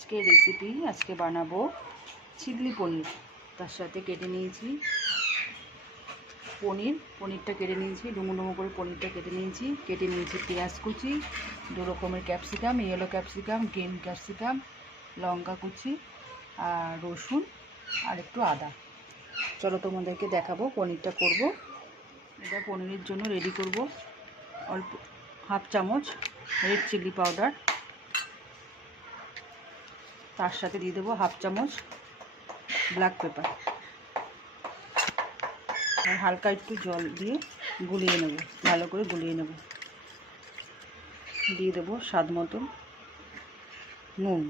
আজকের রেসিপি আজকে বানাবো চিলি পনির। তার সাথে কেটে নিয়েছি পনিরটা কেটে নিয়েছি, ডুমো ডুমো করে পনিরটা কেটে নিয়েছি পেঁয়াজ কুচি, 2 রকমের capsicum, yellow capsicum, green capsicum, লঙ্কা কুচি আর রসুন আর একটু আদা। চলো তোমাদেরকে দেখাবো পনিরটা করব। এটা পনিরের জন্য রেডি করব অল্প হাফ চামচ রেড চিলি পাউডার, তার সাথে দিয়ে দেবো হাফ চামচ ব্ল্যাক পেপার আর হালকা একটু জল দিয়ে গুলিয়ে নেব, ভালো করে গুলিয়ে নেব। দিয়ে দেবো স্বাদ মতো নুন,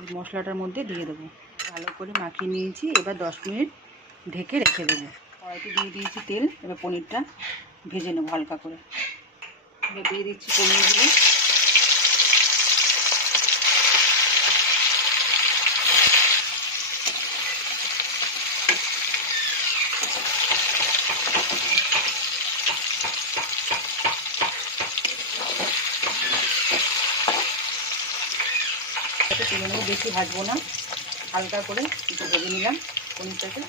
এই মশলাটার মধ্যে দিয়ে দেবো। ভালো করে মাখিয়ে নিয়েছি, এবার 10 মিনিট ঢেকে রেখে দেবো। কড়াইতে দিয়ে দিয়েছি তেল, এবার পনিরটা ভেজে নেবো হালকা করে। এবার দিয়ে দিচ্ছি পনিরগুলো। এটাকে তুলে নেবো, বেশি ভাজবো না, হালকা করে একটু ভেজে নিলাম পনিরটাকে।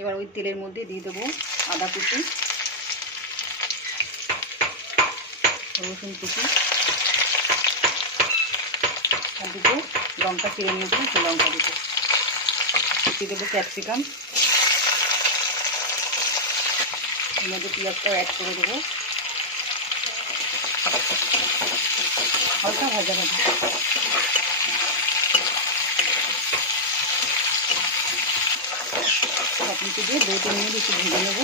এবার ওই তেলের মধ্যে দিয়ে দেবো আদা কুচি, রসুন কুচি আর দুটো লঙ্কা চিড়ে নিয়েছিলাম, সেই লঙ্কা দিয়ে দেবো ক্যাপসিকাম, এর মধ্যে পেঁয়াজটাও অ্যাড করে দেবো। হালকা ভাজা সব কিছু দিয়ে 2-3 মিনিট একটু ভেজে নেবো।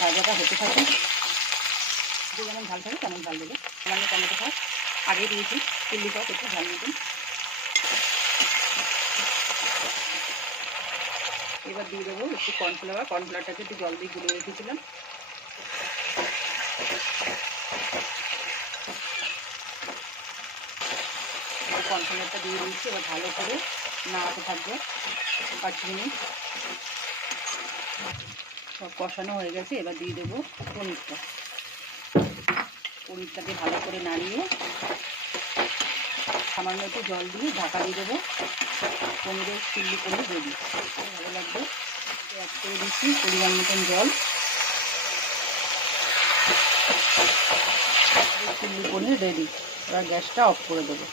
ভাজাটা হতে থাকে, যেমন ঝাল থাকে তেমন ঝাল দেবো। আমি টমেটো সস আগে দিয়েছি, চিলি সস একটু ঝাল মতন। এবার দিয়ে দেবো একটু কর্নফ্লাওয়ারটাকে একটু জল দিয়ে গুলে রেখেছিলাম। কর্নফ্লাওয়ারটা দিয়ে দিচ্ছি, এবার ভালো করে নাড়াতে থাকবে 5 মিনিট। সব কষানো হয়ে গেছে, এবার দিয়ে দেবো পনিরটাকে ভালো করে নাড়িয়ে সামান্য একটু জল দিয়ে ঢাকা দিয়ে দেবো। পনিরের চিলি পনির রেডি, ভালো লাগবে। অ্যাড করে দিচ্ছি পরিমাণ মতন জল। চিলি পনির রেডি, এবার গ্যাসটা অফ করে দেবো।